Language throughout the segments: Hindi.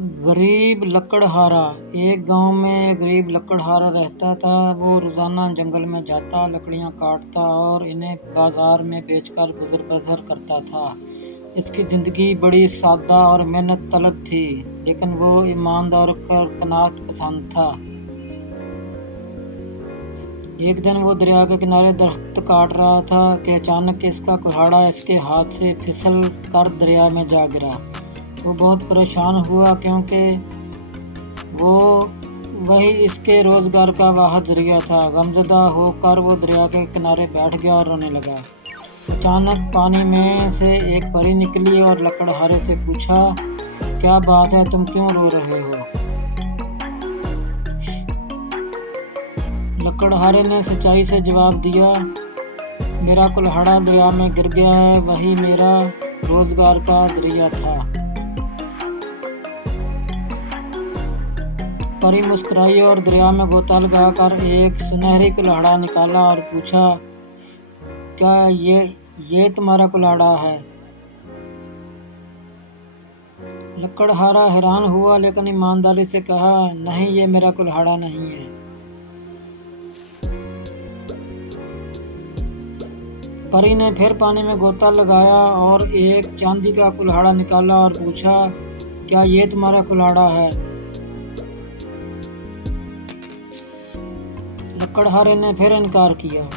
गरीब लकड़हारा। एक गांव में गरीब लकड़हारा रहता था। वो रोजाना जंगल में जाता, लकड़ियां काटता और इन्हें बाजार में बेचकर गुजर बसर करता था। इसकी जिंदगी बड़ी सादा और मेहनत तलब थी, लेकिन वो ईमानदार और कनात पसंद था। एक दिन वो दरिया के किनारे दरख्त काट रहा था कि अचानक इसका कुल्हाड़ा इसके हाथ से फिसल कर दरिया में जा गिरा। वो बहुत परेशान हुआ, क्योंकि वो वही इसके रोजगार का वाहिद जरिया था। गमज़दा होकर वो दरिया के किनारे बैठ गया और रोने लगा। अचानक पानी में से एक परी निकली और लकड़हारे से पूछा, क्या बात है, तुम क्यों रो रहे हो? लकड़हारे ने सच्चाई से जवाब दिया, मेरा कुल्हाड़ा दरिया में गिर गया है, वही मेरा रोजगार का जरिया था। परी मुस्कुराई और दरिया में गोता लगाकर एक सुनहरी कुल्हाड़ा निकाला और पूछा, क्या ये तुम्हारा कुल्हाड़ा है? लकड़हारा हैरान हुआ, लेकिन ईमानदारी से कहा, नहीं, ये मेरा कुल्हाड़ा नहीं है। परी ने फिर पानी में गोता लगाया और एक चांदी का कुल्हाड़ा निकाला और पूछा, क्या ये तुम्हारा कुल्हाड़ा है? लकड़हारे ने फिर इनकार किया,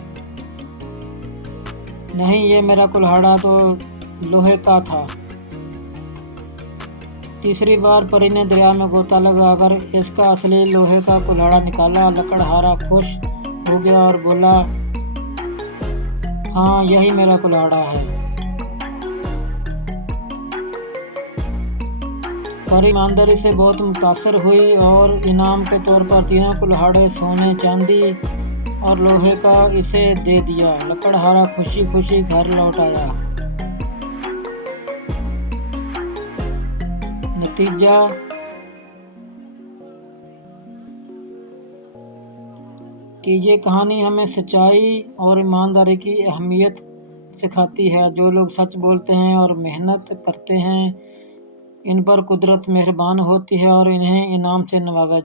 नहीं, ये मेरा कुल्हाड़ा तो लोहे का था। तीसरी बार परी ने दरिया में गोता लगाकर इसका असली लोहे का कुल्हाड़ा निकाला। लकड़हारा खुश हो गया और बोला, हाँ, यही मेरा कुल्हाड़ा है। परी ईमानदारी से बहुत मुतासर हुई और इनाम के तौर पर तीनों कुल्हाड़े सोने, चांदी और लोहे का इसे दे दिया। लकड़हारा खुशी खुशी घर लौट आया। नतीजा कि ये कहानी हमें सच्चाई और ईमानदारी की अहमियत सिखाती है। जो लोग सच बोलते हैं और मेहनत करते हैं, इन पर कुदरत मेहरबान होती है और इन्हें इनाम से नवाजा